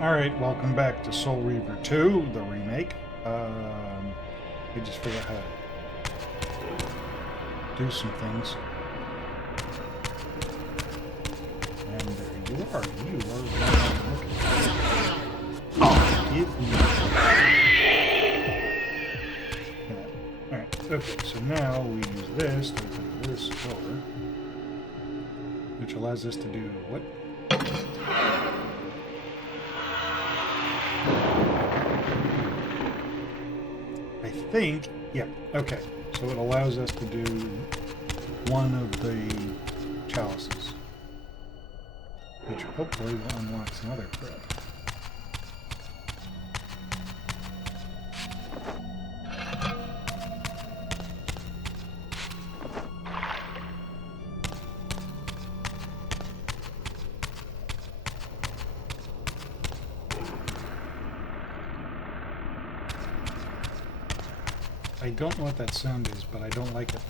Alright, welcome back to Soul Reaver 2, the remake. I just figured out how to do some things. And there you are. You are okay. Give me that. Alright, okay, so now we use this to open this door, which allows us to do what? I think, yeah, okay. So it allows us to do one of the chalices, which hopefully will unlock some other crap. I don't know what that sound is, but I don't like it.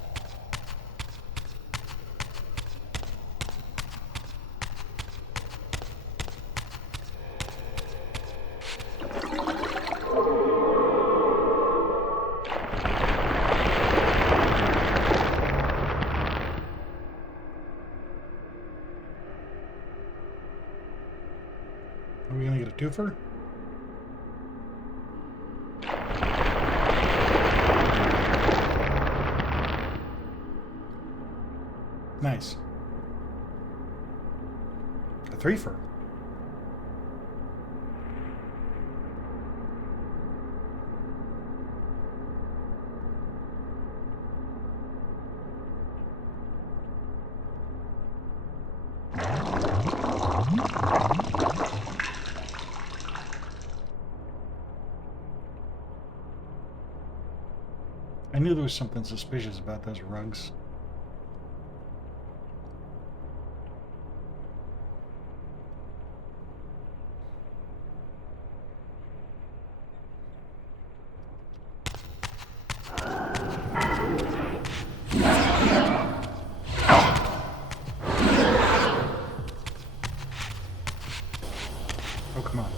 Are we gonna get a twofer? Nice. A threefer. I knew there was something suspicious about those rugs. Oh, come on.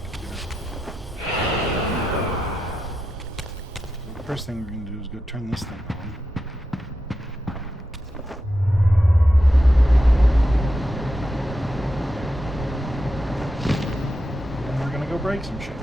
The first thing we're going to do is go turn this thing on. And we're going to go break some shit.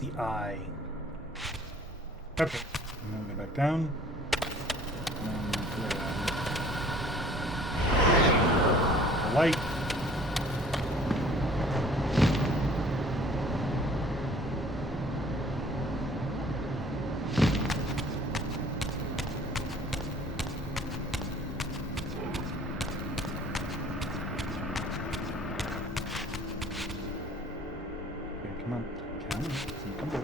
The eye. Okay, and then go back down. And the light. Okay, come on. You can do it.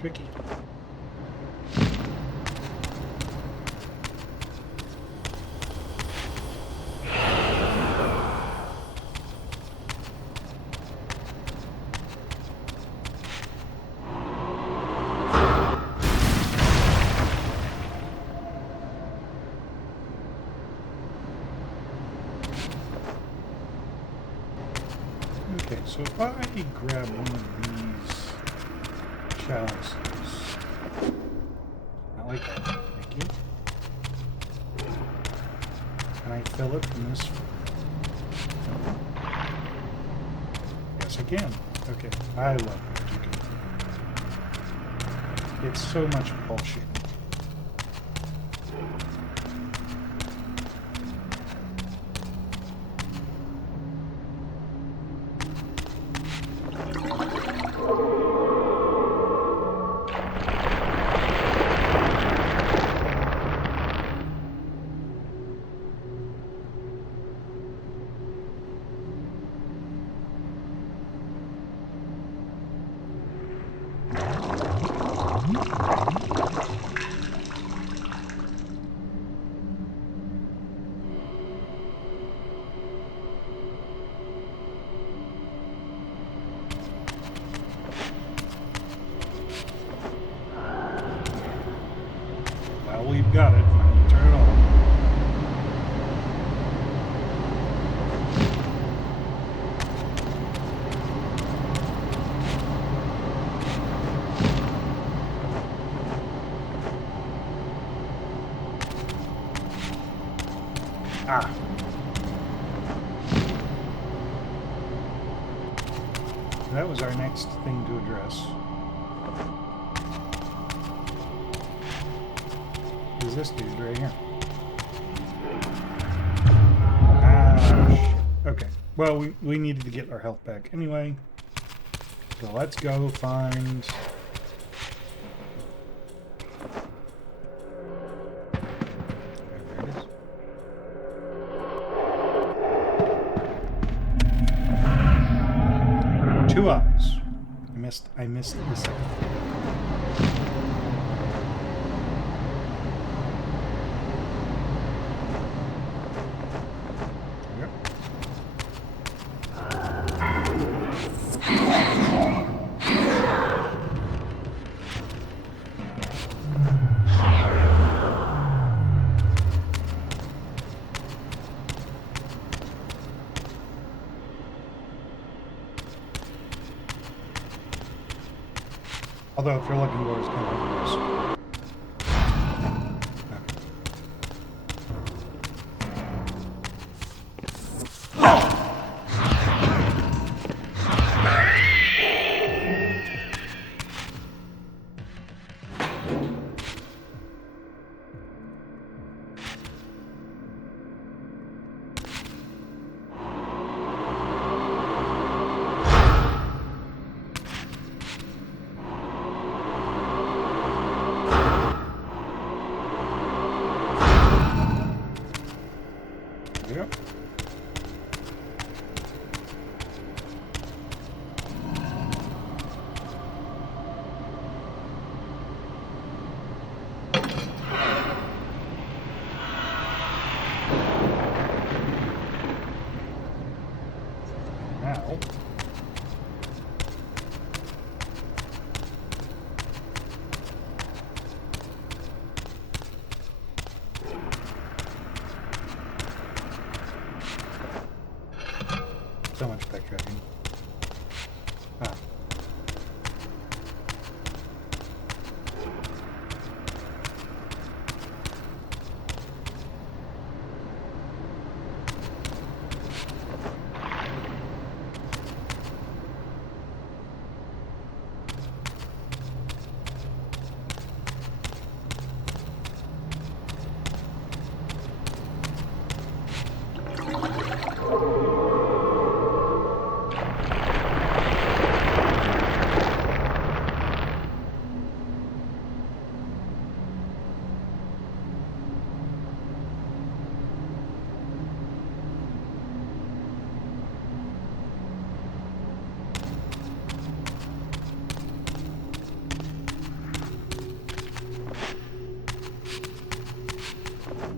Tricky. Okay, so if I grab one of these chalices, I like that, thank you. Can I fill it from this? Yes, I can. Okay, I love what you do. It's so much bullshit. Now we've got it. Now you turn it on. Ah. That was our next thing to address. Is this dude right here? Okay. Well, we needed to get our health back anyway. So let's go find... There it is. 2 eyes. I missed the second. Although if you're looking for, it's kind of obvious. Yep. Now, so much backtracking. Ah.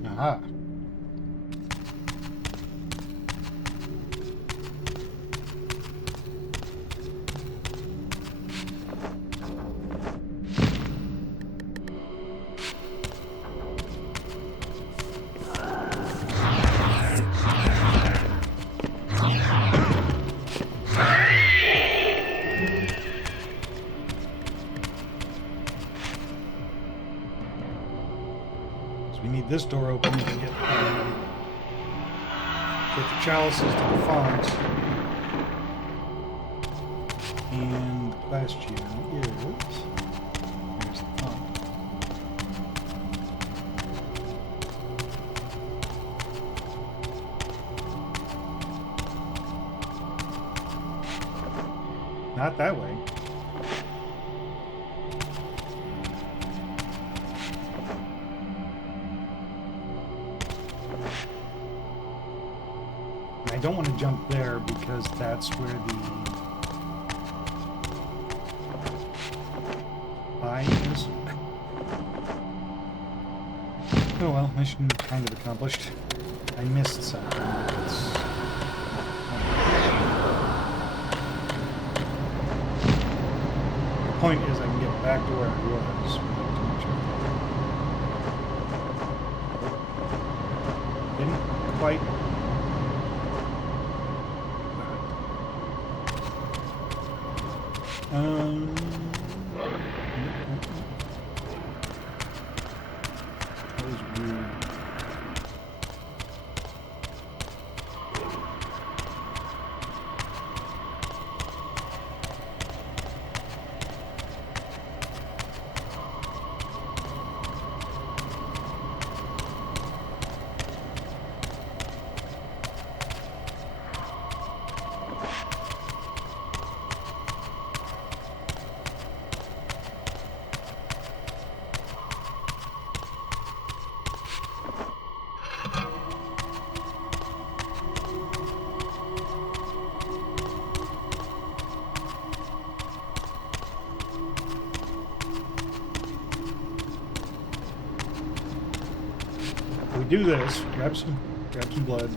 Aha. We need this door open to get the chalices to the font. And the question is, here's the font. Not that way. I don't want to jump there because that's where the eye is. Oh well, mission kind of accomplished. I missed something. The point is I can get back to where I was without too much effort. quite. That was weird. Do this, grab some blood,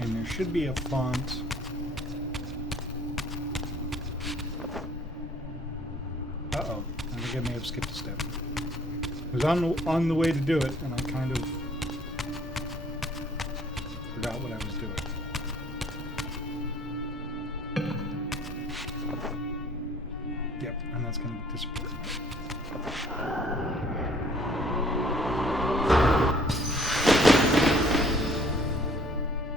and there should be a font. Uh-oh, I think I may have skipped a step. I was on the way to do it, and I kind of forgot what I was doing. Yep, and that's going to disappear.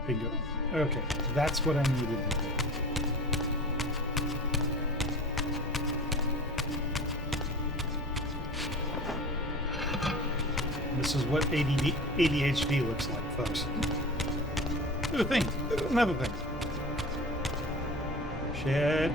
Bingo. Okay, that's what I needed to do. This is what ADHD looks like, folks. Another thing. Another thing. Shit.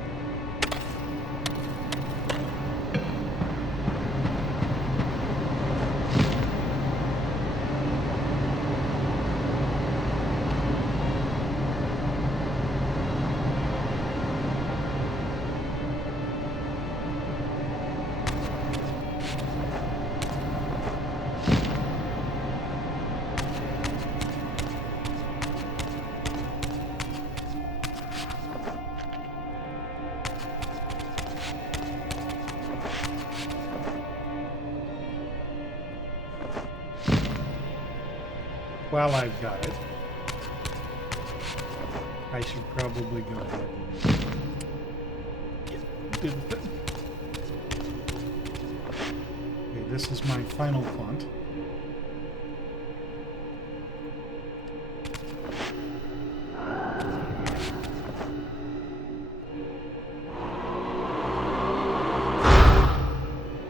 While I've got it, I should probably go ahead and do the thing. Okay, this is my final font.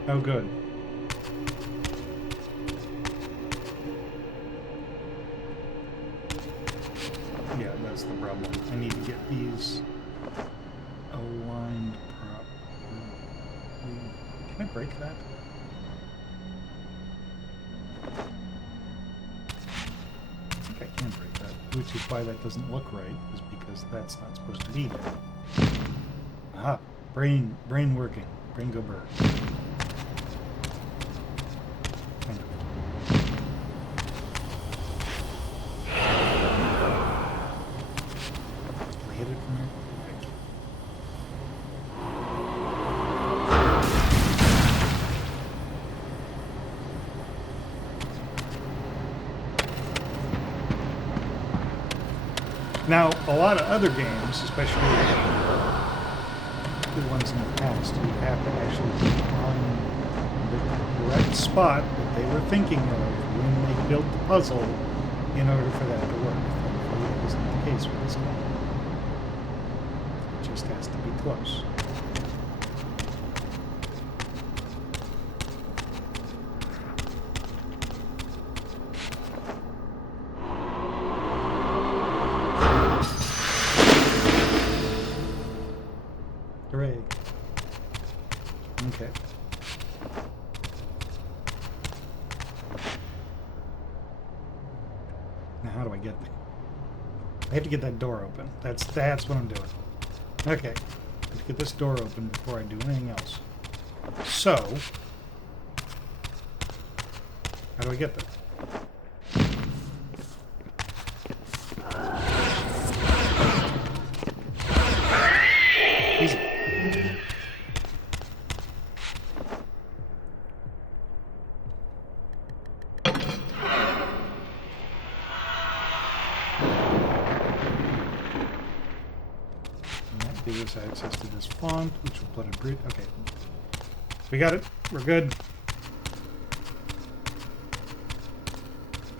Oh, good. That's the problem. I need to get these aligned properly. Can I break that? I think I can break that, which is why that doesn't look right, is because that's not supposed to be there. Aha! Brain working. Brain go bird. Kind of. Hit it from here. Now, a lot of other games, especially the ones in the past, you have to actually be on the correct spot that they were thinking of when they built the puzzle in order for that to work. Thankfully, that isn't the case with this game. Just has to be close. Hooray. Okay. Now how do I get there? I have to get that door open. That's what I'm doing. Okay, let's get this door open before I do anything else. So, how do I get there? Easy. us access to this font, which will put a grid. Okay. We got it. We're good.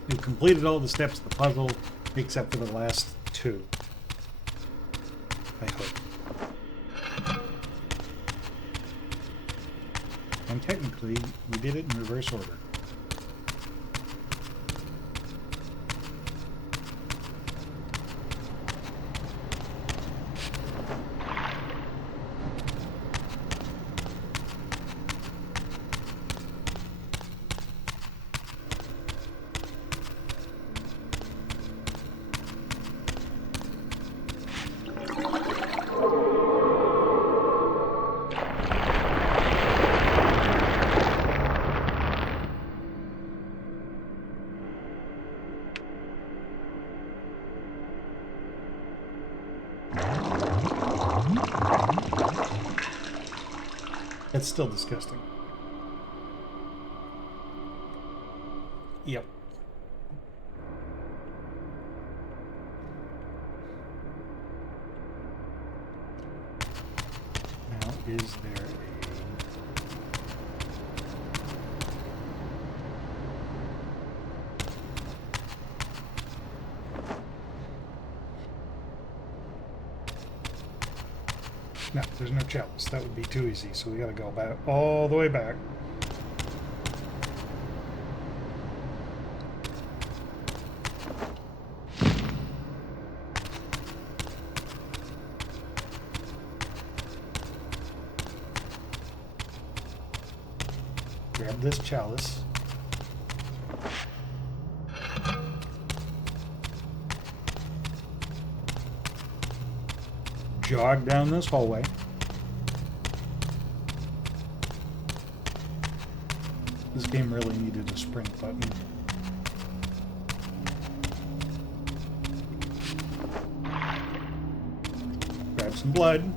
We've completed all the steps of the puzzle, except for the last two. I hope. And technically, we did it in reverse order. It's still disgusting. Yep. Now, is there a... No, there's no chalice. That would be too easy, so we gotta go back all the way back. Grab this chalice. Jog down this hallway. This game really needed a sprint button. Grab some blood.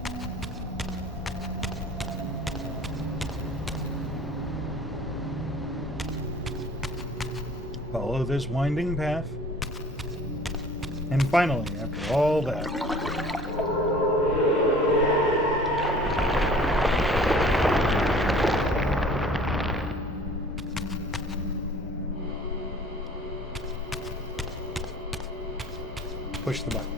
Follow this winding path. And finally, after all that, push the button.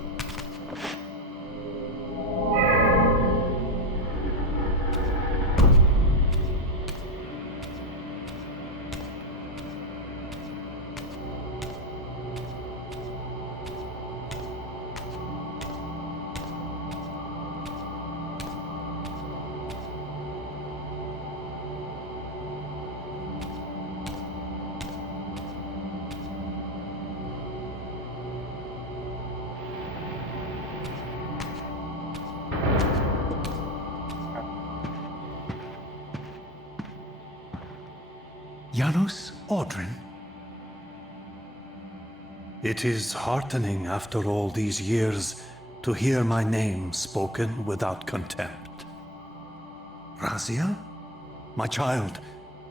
Janos Audron? It is heartening after all these years to hear my name spoken without contempt. Raziel? My child,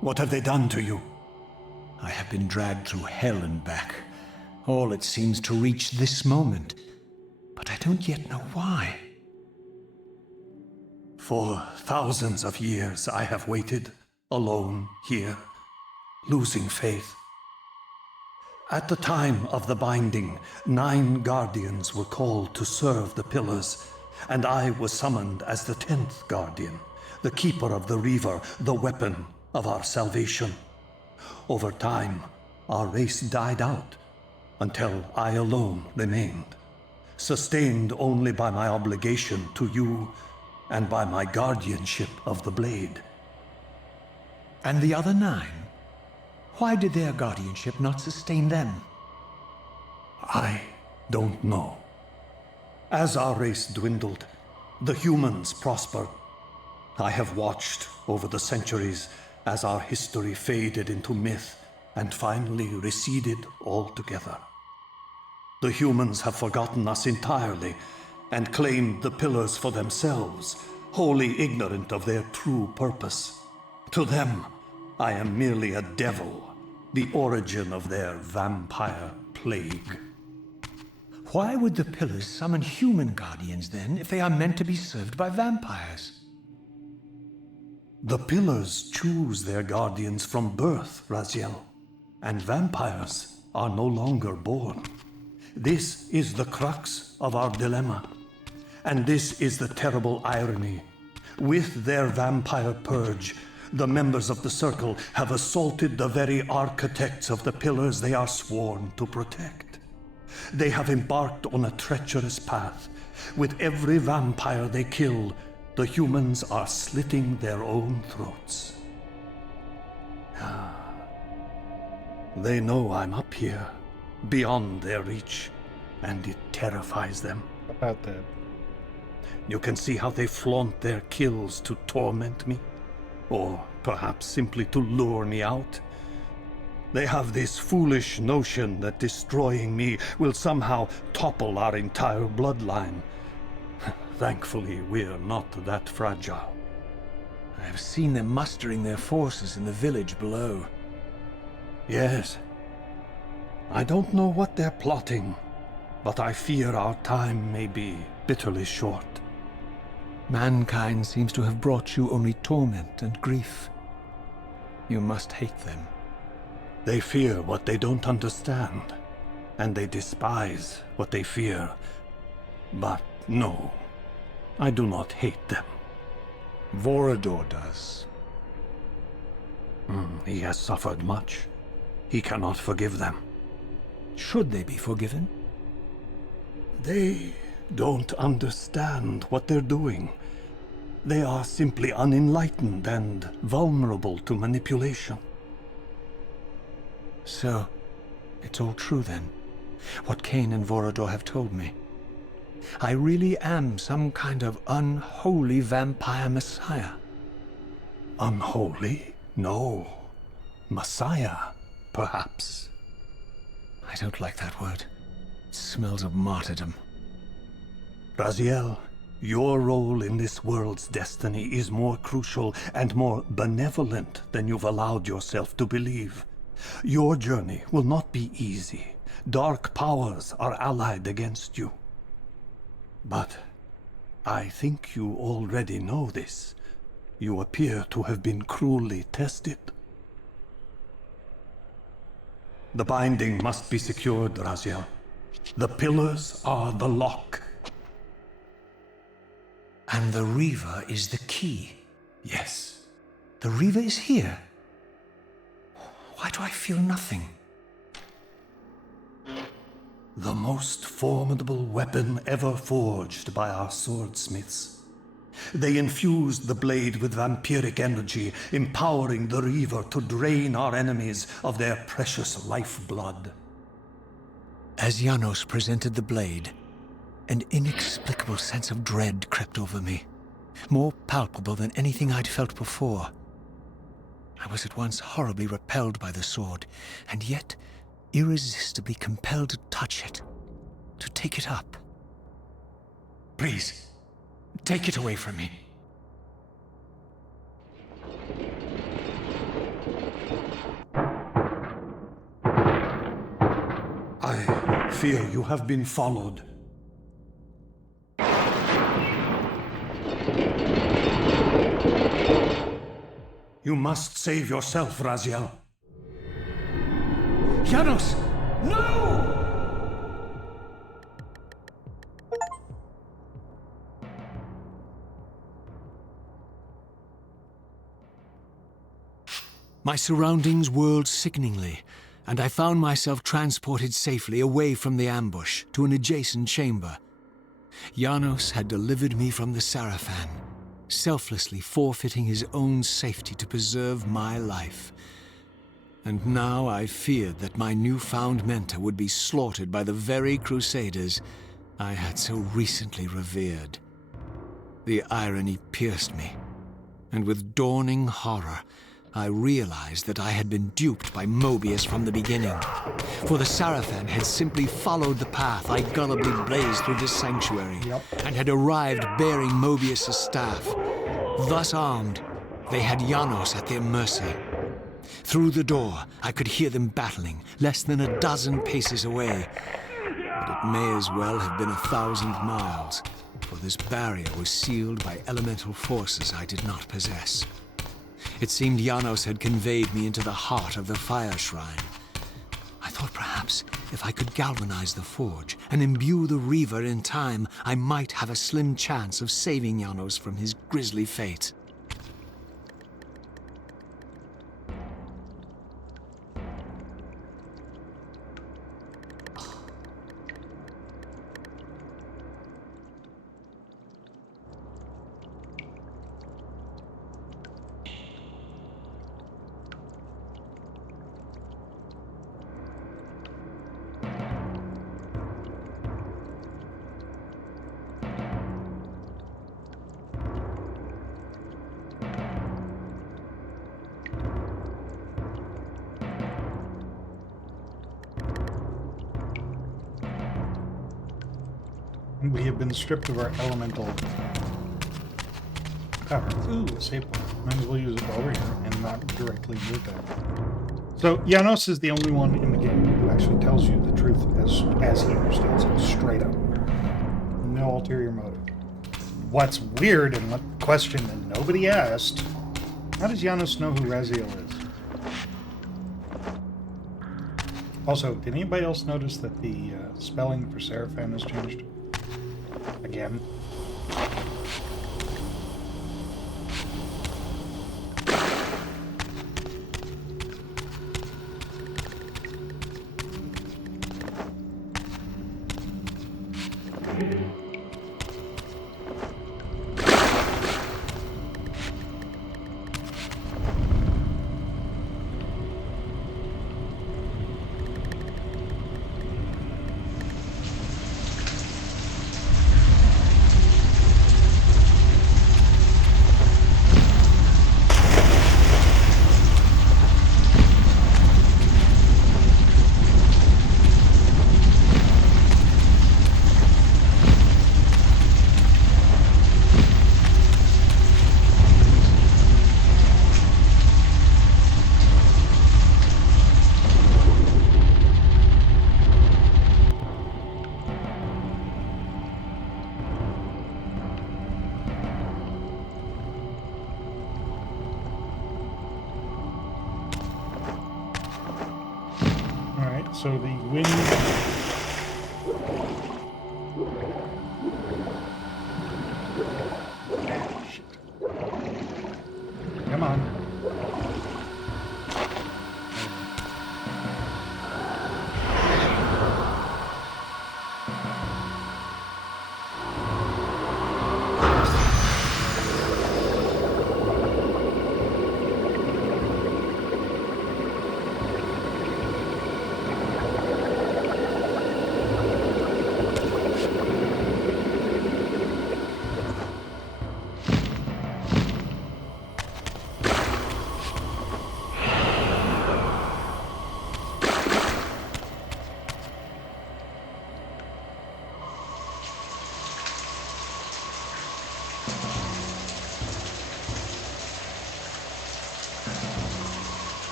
what have they done to you? I have been dragged through hell and back. All it seems to reach this moment. But I don't yet know why. For thousands of years I have waited, alone here, losing faith. At the time of the binding, 9 guardians were called to serve the pillars, and I was summoned as the 10th guardian, the keeper of the Reaver, the weapon of our salvation. Over time, our race died out, until I alone remained, sustained only by my obligation to you and by my guardianship of the blade. And the other 9? Why did their guardianship not sustain them? I don't know. As our race dwindled, the humans prospered. I have watched over the centuries as our history faded into myth and finally receded altogether. The humans have forgotten us entirely and claimed the pillars for themselves, wholly ignorant of their true purpose. To them, I am merely a devil, the origin of their vampire plague. Why would the pillars summon human guardians then, if they are meant to be served by vampires? The pillars choose their guardians from birth, Raziel, and vampires are no longer born. This is the crux of our dilemma, and this is the terrible irony. With their vampire purge, the members of the Circle have assaulted the very architects of the pillars they are sworn to protect. They have embarked on a treacherous path. With every vampire they kill, the humans are slitting their own throats. They know I'm up here, beyond their reach, and it terrifies them. About that. You can see how they flaunt their kills to torment me, or perhaps simply to lure me out. They have this foolish notion that destroying me will somehow topple our entire bloodline. Thankfully, we're not that fragile. I have seen them mustering their forces in the village below. Yes. I don't know what they're plotting, but I fear our time may be bitterly short. Mankind seems to have brought you only torment and grief. You must hate them. They fear what they don't understand, and they despise what they fear. But no, I do not hate them. Vorador does. He has suffered much. He cannot forgive them. Should they be forgiven? They don't understand what they're doing. They are simply unenlightened and vulnerable to manipulation. So, it's all true then, what Cain and Vorador have told me. I really am some kind of unholy vampire messiah. Unholy? No. Messiah, perhaps. I don't like that word. It smells of martyrdom. Raziel, your role in this world's destiny is more crucial and more benevolent than you've allowed yourself to believe. Your journey will not be easy. Dark powers are allied against you. But I think you already know this. You appear to have been cruelly tested. The binding must be secured, Raziel. The pillars are the lock. And the Reaver is the key. Yes. The Reaver is here. Why do I feel nothing? The most formidable weapon ever forged by our swordsmiths. They infused the blade with vampiric energy, empowering the Reaver to drain our enemies of their precious lifeblood. As Janos presented the blade, an inexplicable sense of dread crept over me, more palpable than anything I'd felt before. I was at once horribly repelled by the sword, and yet irresistibly compelled to touch it, to take it up. Please, take it away from me. I fear you have been followed. You must save yourself, Raziel. Janos! No! My surroundings whirled sickeningly, and I found myself transported safely away from the ambush to an adjacent chamber. Janos had delivered me from the Sarafan, selflessly forfeiting his own safety to preserve my life. And now I feared that my newfound mentor would be slaughtered by the very crusaders I had so recently revered. The irony pierced me, and with dawning horror, I realized that I had been duped by Mobius from the beginning. For the Sarafan had simply followed the path I gullibly blazed through this sanctuary, and had arrived bearing Mobius' staff. Thus armed, they had Janos at their mercy. Through the door, I could hear them battling, less than a dozen paces away. but it may as well have been 1,000 miles, for this barrier was sealed by elemental forces I did not possess. It seemed Janos had conveyed me into the heart of the fire shrine. I thought perhaps if I could galvanize the forge and imbue the Reaver in time, I might have a slim chance of saving Janos from his grisly fate. We have been stripped of our elemental power. Ooh, a save point. Might as well use it while we're here and not directly look at it. So Janos is the only one in the game who actually tells you the truth as he understands it, straight up. No ulterior motive. What's weird and what question that nobody asked, how does Janos know who Raziel is? Also, did anybody else notice that the spelling for Sarafan has changed? Again. So the wind... Ah, shit. Come on.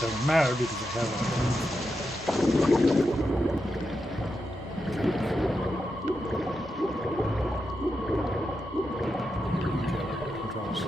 Doesn't matter because I have controls.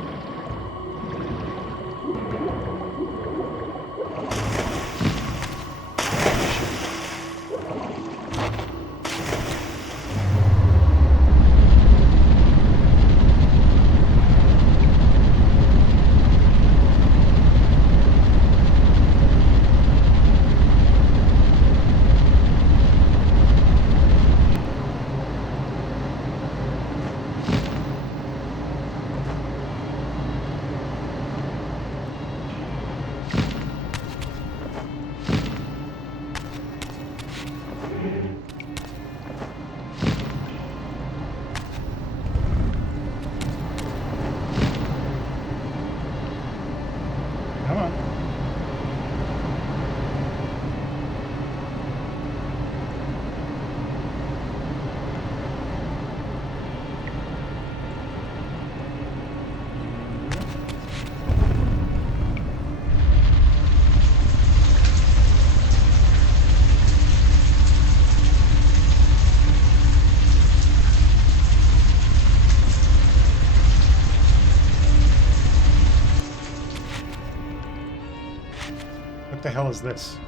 What the hell is this?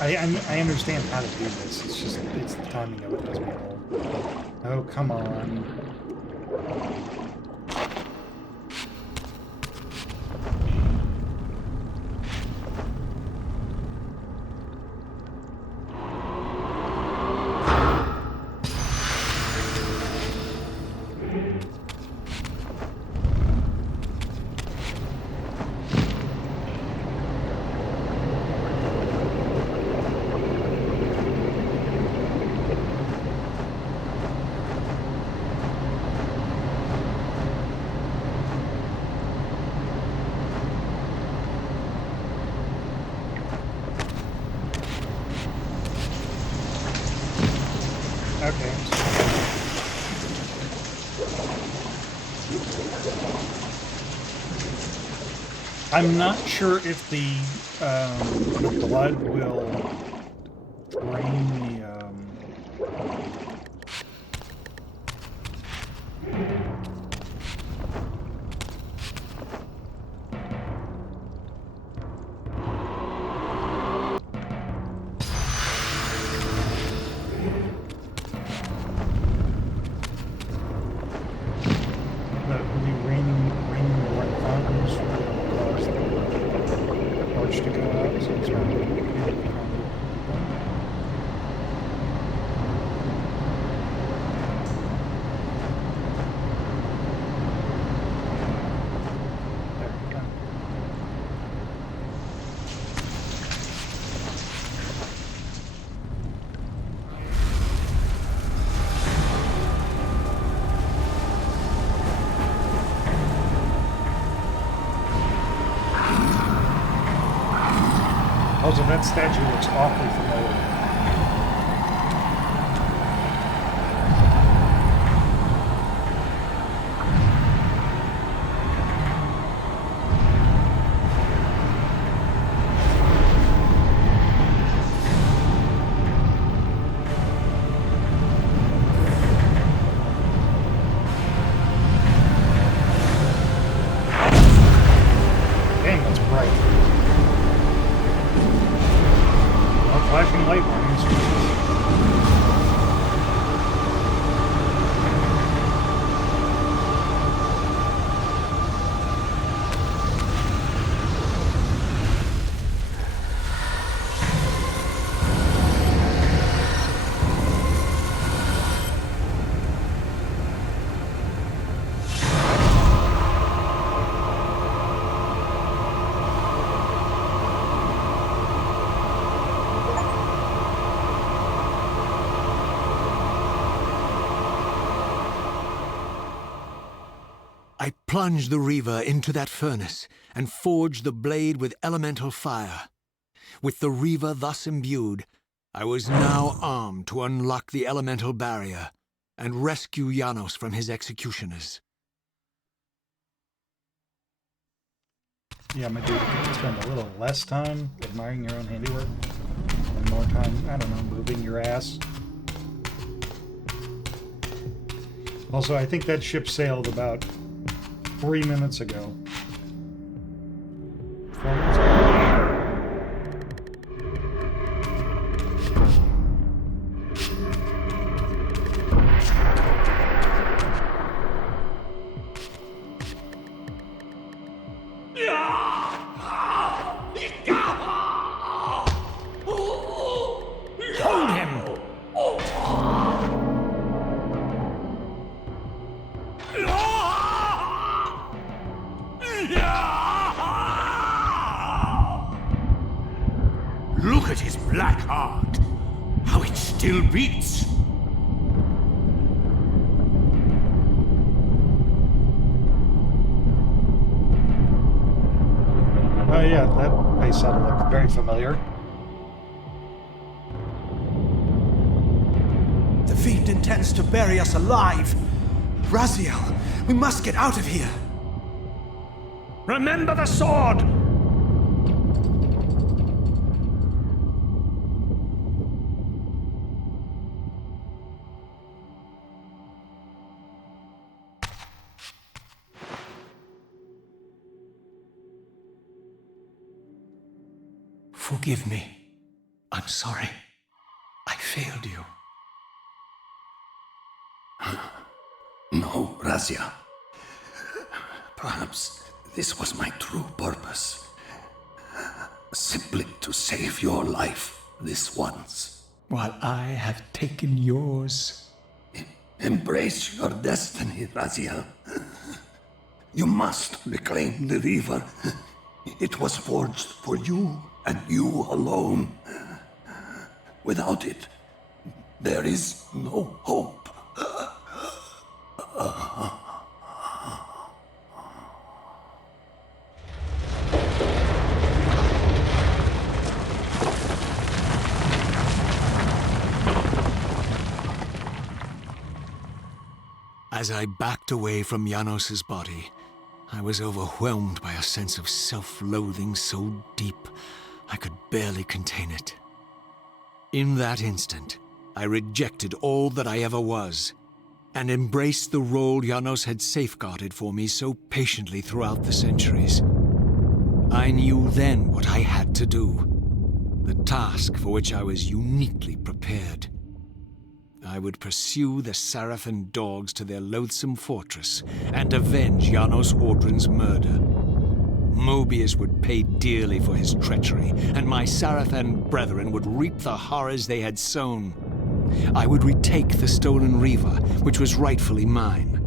I understand how to do this. It's just it's the timing of it does me wrong. Oh, come on. Okay. I'm not sure if the blood will drain the raining blood fountains will cause the torch to go out, so it's not going to Also, that statue looks awfully familiar. Dang, that's bright. Flashing lights I plunged the Reaver into that furnace and forged the blade with elemental fire. With the Reaver thus imbued, I was now armed to unlock the elemental barrier and rescue Janos from his executioners. Yeah, my dude, if you could spend a little less time admiring your own handiwork and more time, I don't know, moving your ass. Also, I think that ship sailed about 3 minutes ago. 4 minutes ago. Hold him! Look at his black heart. How it still beats. Oh yeah, that base ought to look very familiar. The fiend intends to bury us alive. Raziel, we must get out of here. Remember the sword! Forgive me. I'm sorry. I failed you. No, Raziel. Perhaps this was my true purpose. Simply to save your life this once. While I have taken yours. Embrace your destiny, Raziel. You must reclaim the Reaver. It was forged for you and you alone. Without it, there is no hope. As I backed away from Janos's body, I was overwhelmed by a sense of self-loathing so deep I could barely contain it. In that instant, I rejected all that I ever was, and embraced the role Janos had safeguarded for me so patiently throughout the centuries. I knew then what I had to do, the task for which I was uniquely prepared. I would pursue the Sarafan dogs to their loathsome fortress and avenge Janos Audron's murder. Mobius would pay dearly for his treachery, and my Sarafan brethren would reap the horrors they had sown. I would retake the stolen Reaver, which was rightfully mine.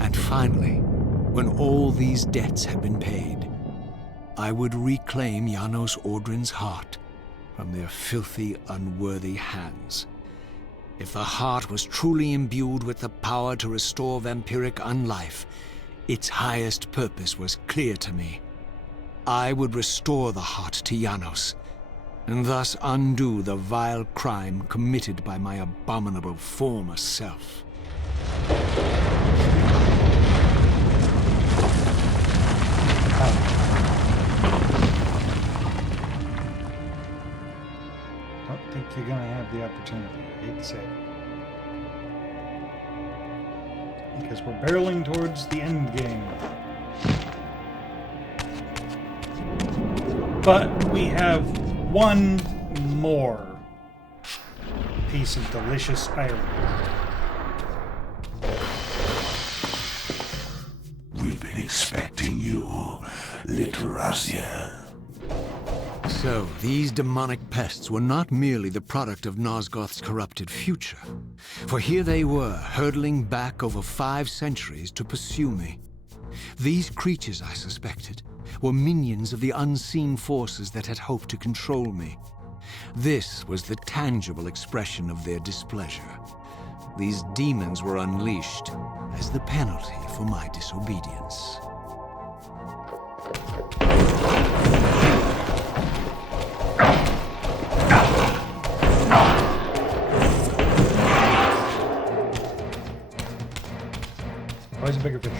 And finally, when all these debts had been paid, I would reclaim Janos Audron's heart from their filthy, unworthy hands. If the heart was truly imbued with the power to restore vampiric unlife, its highest purpose was clear to me. I would restore the heart to Janos, and thus undo the vile crime committed by my abominable former self. Don't think you're gonna have the opportunity. I hate to say it. Because we're barreling towards the end game. But we have one more piece of delicious irony. We've been expecting you, little Raziel. So, these demonic pests were not merely the product of Nosgoth's corrupted future, for here they were, hurtling back over 5 centuries to pursue me. These creatures, I suspected, were minions of the unseen forces that had hoped to control me. This was the tangible expression of their displeasure. these demons were unleashed as the penalty for my disobedience. Always a bigger fish.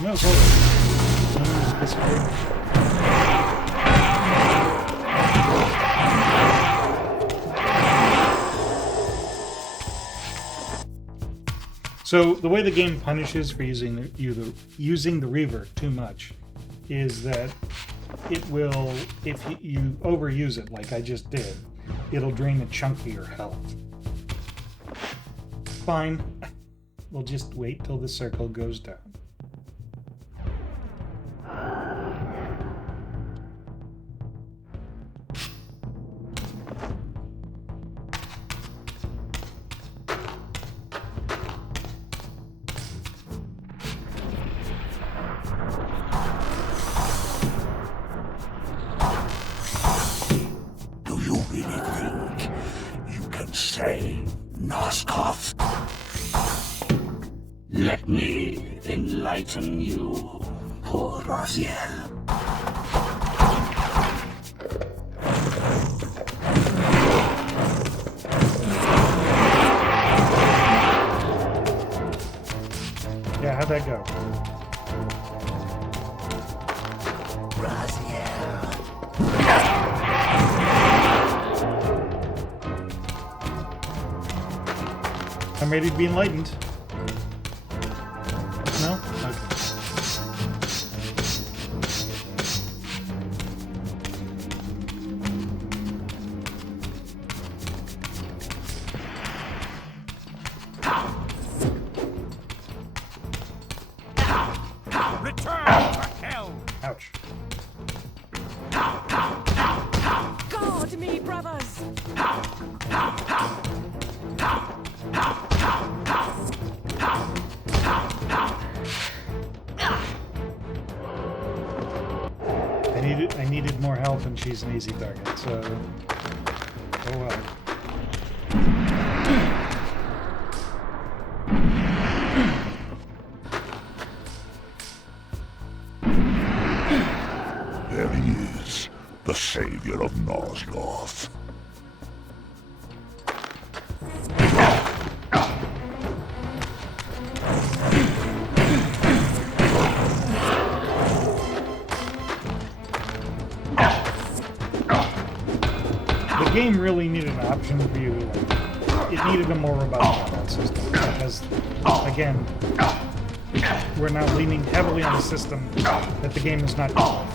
No, it's over. It's disappeared. So the way the game punishes for using the Reaver too much is that it will, if you overuse it like I just did, it'll drain a chunk of your health. Fine. We'll just wait till the circle goes down. Do you really think you can say Noskov? Let me enlighten you, poor Raziel. Yeah, how'd that go? I'm ready to be enlightened. No? Okay. Return to hell! Ouch. Guard me, brothers! I needed more help, and she's an easy target, so oh well. There he is, the savior of Nosgoth. The game really needed an option for you. It needed a more robust combat system because, again, we're now leaning heavily on a system that the game is not used with.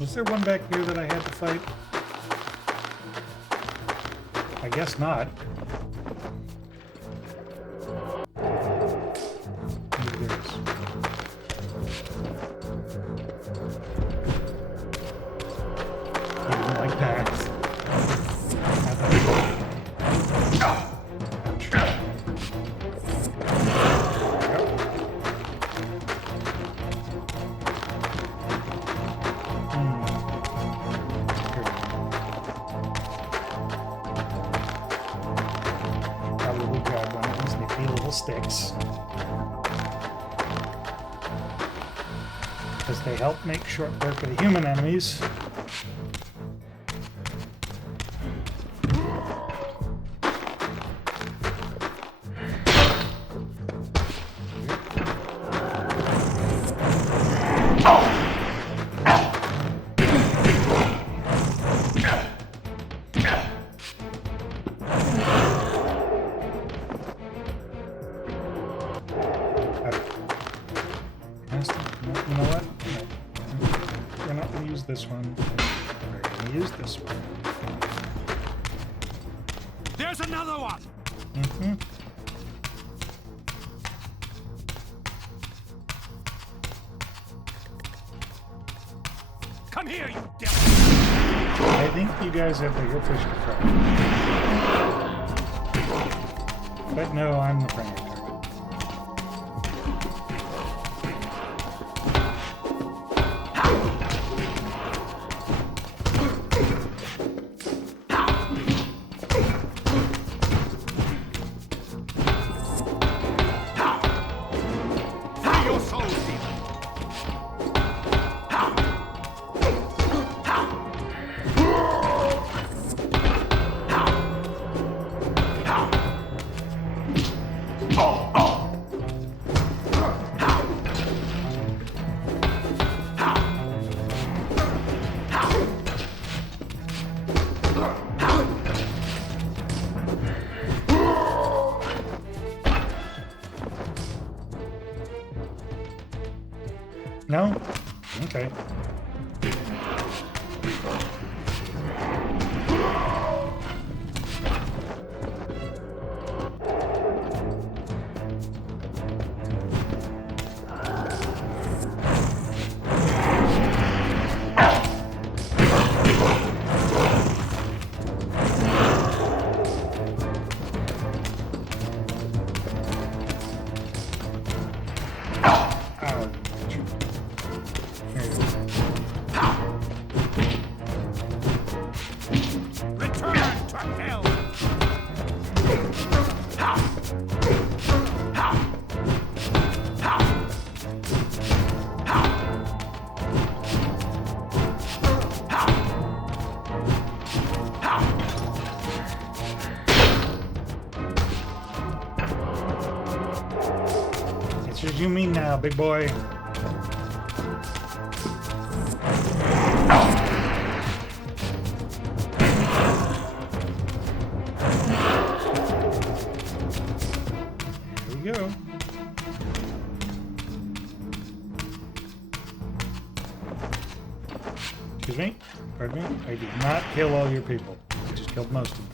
Was there one back here that I had to fight? I guess not. Maybe there is. He didn't like that. Ouch. Probably grab one of these nifty little sticks. Because they help make short work of the human enemies. You know what? No. We're not going to use this one. We're going to use this one. There's another one! Mm-hmm. Come here, you devil! I think you guys have bigger fish to fry. But no, I'm the primary target. No? Okay. That's what you mean now, big boy. Here we go. Excuse me? Pardon me? I did not kill all your people. I just killed most of them.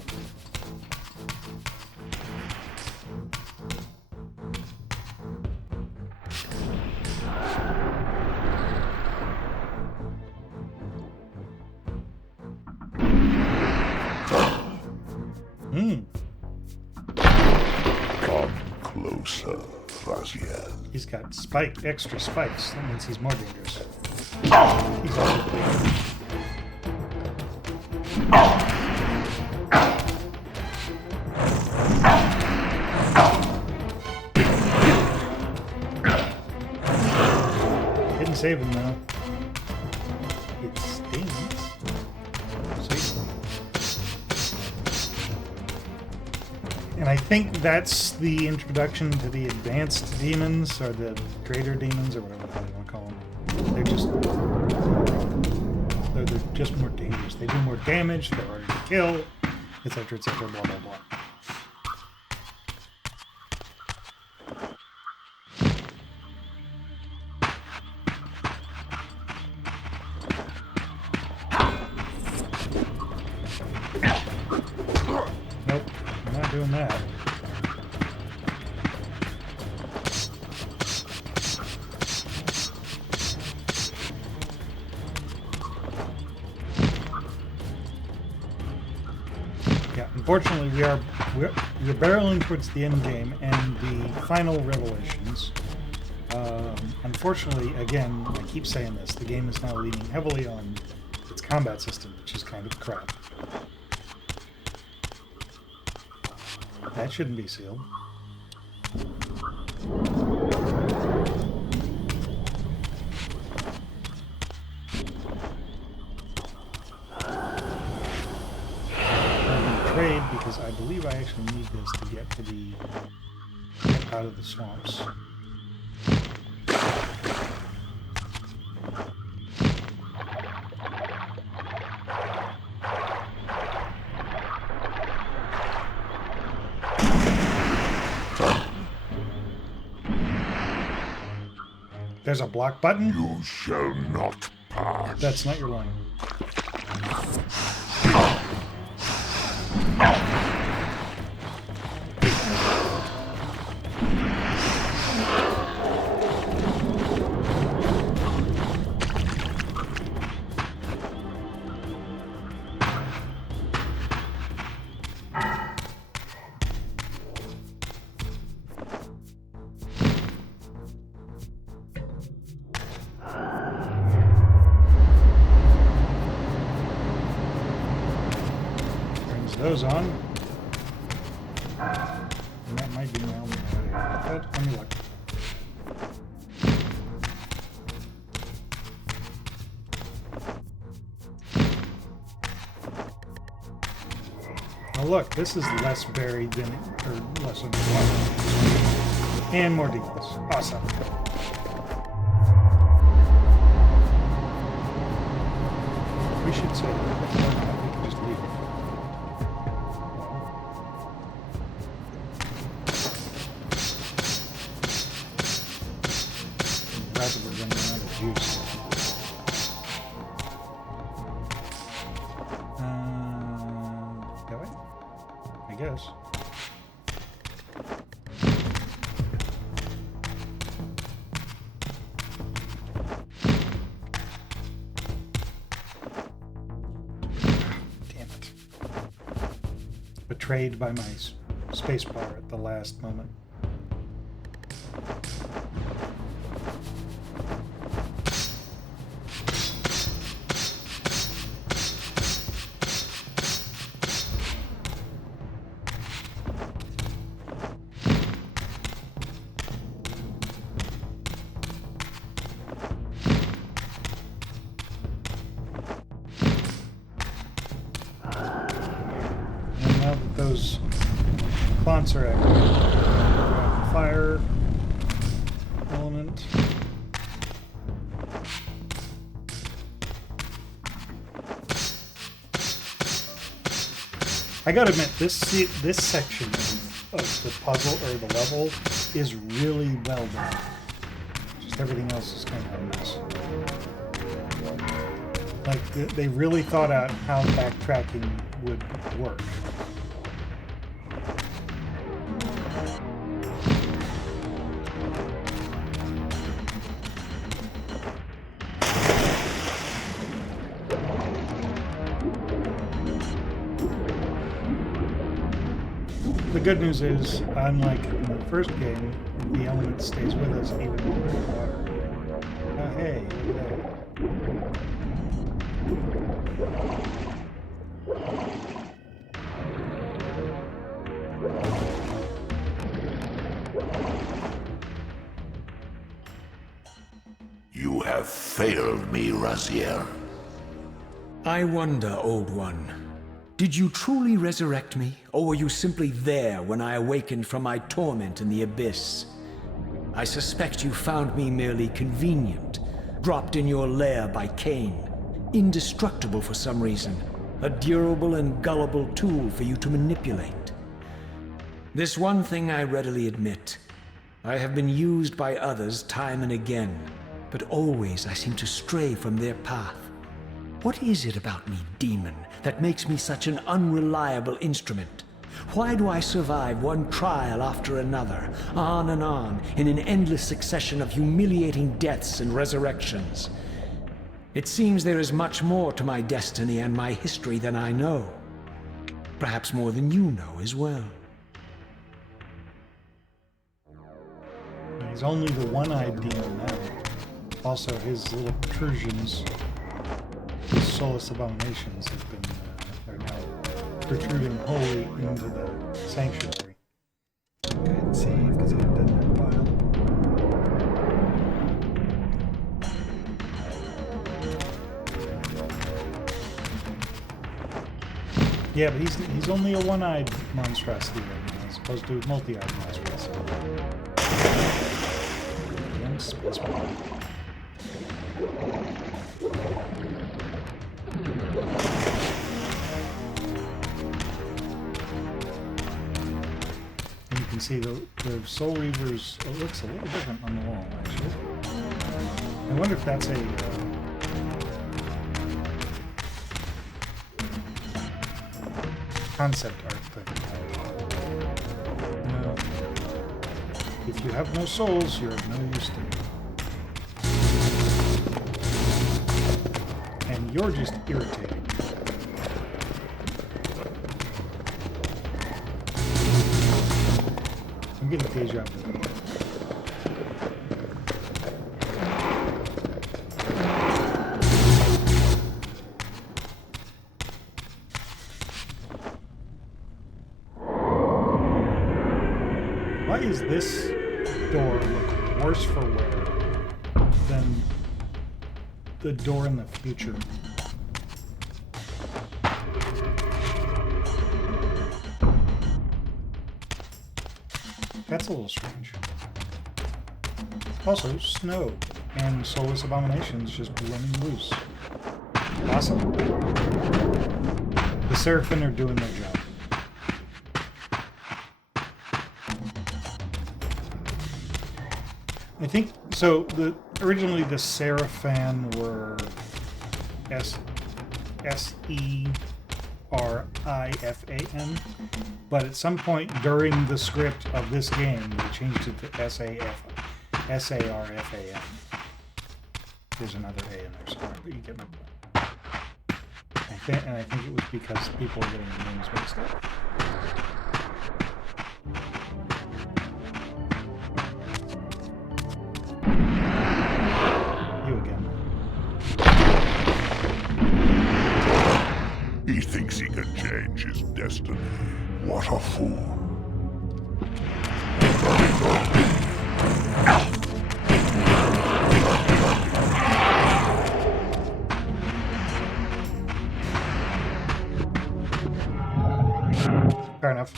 Come closer, Raziel. He's got extra spikes. That means he's more dangerous. He's also big. Didn't save him though. It stings. See? And I think that's the introduction to the advanced demons, or the greater demons, or whatever the hell you want to call them. They're just more dangerous. They do more damage, they're harder to kill, etc., etc., blah, blah, blah. Nope, I'm not doing that. Yeah, unfortunately, we're barreling towards the end game and the final revelations. Unfortunately, again, I keep saying this, the game is now leaning heavily on its combat system, which is kind of crap. That shouldn't be sealed. Trade, because I believe I actually need this to get out of the swamps. There's a block button? You shall not pass. That's not your line. those on. And that might be my only way. But let me look. Oh look, this is less buried than, or less underwater. And more details. Awesome. We should say that. We can just leave it. Rapidly running out of juice. That way? I guess. Damn it. Betrayed by my spacebar at the last moment. Those fonts are active. Fire element. I gotta admit, this section of the puzzle or the level is really well done. Just everything else is kind of a mess. Like they really thought out how backtracking would work. The good news is, unlike in the first game, the element stays with us even when we're in water. Oh, hey, look at that. You have failed me, Raziel. I wonder, Old One. Did you truly resurrect me, or were you simply there when I awakened from my torment in the abyss? I suspect you found me merely convenient, dropped in your lair by Cain, indestructible for some reason, a durable and gullible tool for you to manipulate. This one thing I readily admit. I have been used by others time and again, but always I seem to stray from their path. What is it about me, demon, that makes me such an unreliable instrument? Why do I survive one trial after another, on and on, in an endless succession of humiliating deaths and resurrections? It seems there is much more to my destiny and my history than I know. Perhaps more than you know as well. He's only the one-eyed demon now. Also, his little protrusions, his soulless abominations, have been are now protruding wholly into the sanctuary. Go ahead and save because I haven't done that in a while. Yeah, but he's only a one-eyed monstrosity right now, as opposed to a multi-eyed monstrosity. Young spaceman. And you can see the Soul Reavers, it looks a little different on the wall, actually. I wonder if that's a concept art thing. If you have no souls, you're of no use to me. And you're just irritating. I'm getting deja vu. Why is this door look worse for wear than the door in the future? That's a little strange. Also, snow and soulless abominations just running loose. Awesome. The Sarafan are doing their job. I think so. Originally the Sarafan were Serifan, but at some point during the script of this game, they changed it to Sarfan. There's another A in there somewhere, but you get my point. I think it was because people were getting the names mixed up. You again. He thinks he can change his destiny. What a fool. Fair enough.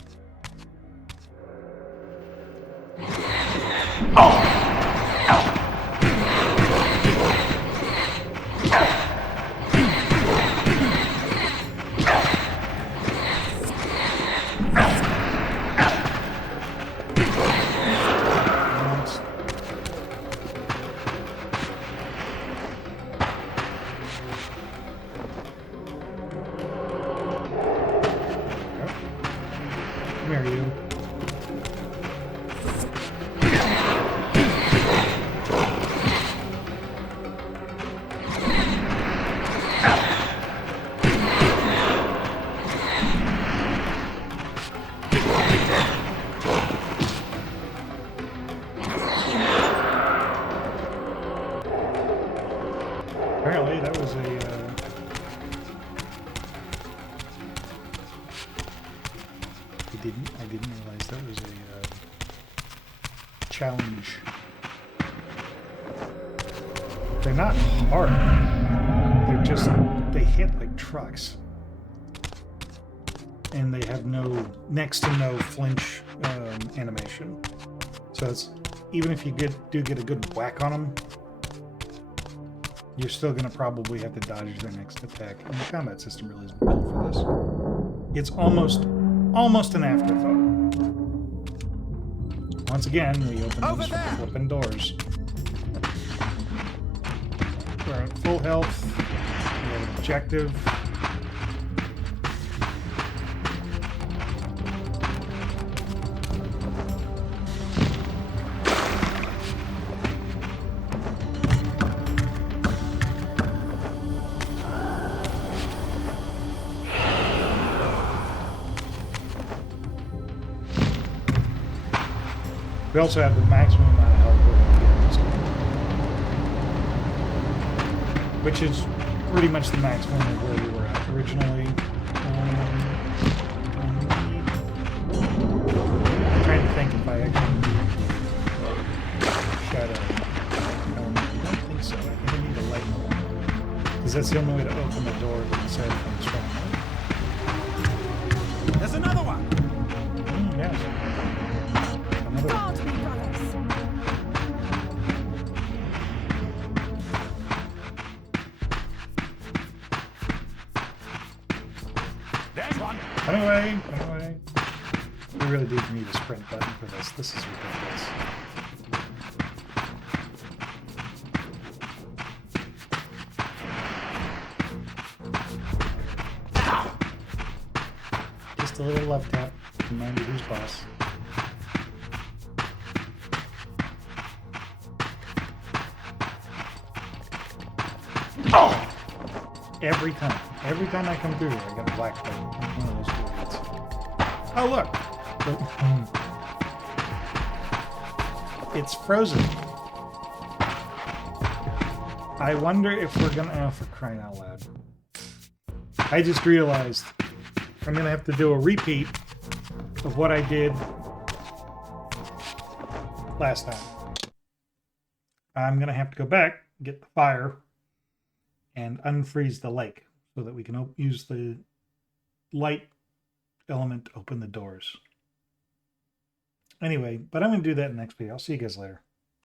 Come here, you. Apparently, that was a I didn't realize that was a challenge. They're not hard. They're just, they hit like trucks. And they have next to no flinch animation. So it's, even if you do get a good whack on them, you're still going to probably have to dodge their next attack. And the combat system really isn't built for this. It's almost an afterthought. Once again, we open these flipping doors. We're at full health. We have an objective. We also have the maximum amount of health we're going to get in this game, which is pretty much the maximum of where we were at originally. I'm trying to think if I actually need shadow. I don't think so. I think I need a light one, because that's the only way to open the door that the Sarafan strong. There's another one! Yes. Another one. Guard me, brothers. There's one! Run away! Run away! We really do need a sprint button for this. This is ridiculous. Just a little love tap. Remind you who's boss. Oh! Every time I come through here, I got a black button. One of those idiots. Oh look! It's frozen. I wonder if we're gonna. Oh, for crying out loud! I just realized I'm gonna have to do a repeat of what I did last time. I'm going to have to go back, get the fire, and unfreeze the lake so that we can use the light element to open the doors. Anyway, but I'm going to do that in the next video. I'll see you guys later.